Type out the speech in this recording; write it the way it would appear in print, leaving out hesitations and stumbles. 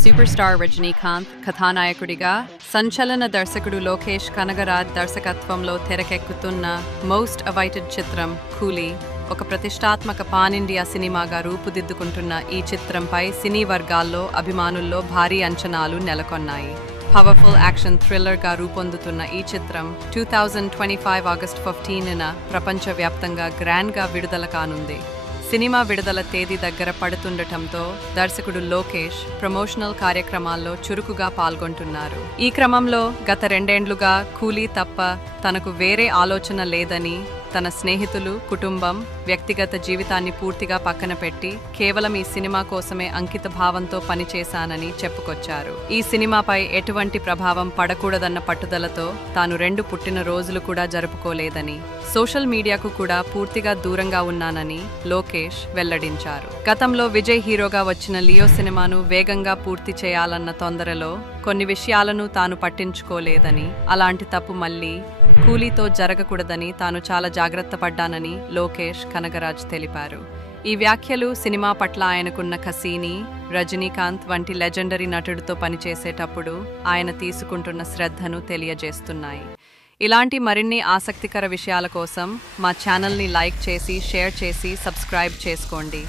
Super star Rajinikanth కథానాయకుడిగా, సంచలన దర్శకుడు లోకేష్ కనగరాజ్ దర్శకత్వంలో తెరకెక్కుతున్న మోస్ట్ అవైటెడ్ చిత్రం కూలీ ఒక ప్రతిష్టాత్మక పాన్ ఇండియా సినిమాగా రూపుదిద్దుకుంటున్న ఈ చిత్రంపై సినీ వర్గాల్లో అభిమానుల్లో భారీ అంచనాలు నెలకొన్నాయి. పవర్ఫుల్ యాక్షన్ థ్రిల్లర్గా రూపొందుతున్న ఈ చిత్రం 2025 ఆగస్టు 15న ప్రపంచవ్యాప్తంగా గ్రాండ్గా విడుదల కానుంది. సినిమా విడుదల తేదీ దగ్గర పడుతుండటంతో దర్శకుడు లోకేష్ ప్రమోషనల్ కార్యక్రమాల్లో చురుకుగా పాల్గొంటున్నారు. ఈ క్రమంలో గత 2 ఏళ్లుగా కూలీ తప్ప తనకు వేరే ఆలోచన లేదని, తన స్నేహితులు, కుటుంబం, వ్యక్తిగత జీవితాన్ని పూర్తిగా పక్కన పెట్టి కేవలం ఈ సినిమా కోసమే అంకిత భావంతో పనిచేశానని చెప్పుకొచ్చారు. ఈ సినిమాపై ఎటువంటి ప్రభావం పడకూడదన్న పట్టుదలతో తాను 2 పుట్టినరోజులు కూడా జరుపుకోలేదని, సోషల్ మీడియాకు కూడా పూర్తిగా దూరంగా ఉన్నానని లోకేష్ వెల్లడించారు. గతంలో విజయ్ హీరోగా వచ్చిన లియో సినిమాను వేగంగా పూర్తి చేయాలన్న తొందరలో కొన్ని విషయాలను తాను పట్టించుకోలేదని, అలాంటి తప్పు మళ్లీ కూలీతో జరగకూడదని తాను చాలా జాగ్రత్త పడ్డానని లోకేష్ కనగరాజ్ తెలిపారు. ఈ వ్యాఖ్యలు సినిమా పట్ల ఆయనకున్న కసిని, రజనీకాంత్ వంటి లెజెండరీ నటుడితో పనిచేసేటప్పుడు ఆయన తీసుకుంటున్న శ్రద్ధను తెలియజేస్తున్నాయి. ఇలాంటి మరిన్ని ఆసక్తికర విషయాల కోసం మా ఛానల్ని లైక్ చేసి, షేర్ చేసి, సబ్స్క్రైబ్ చేసుకోండి.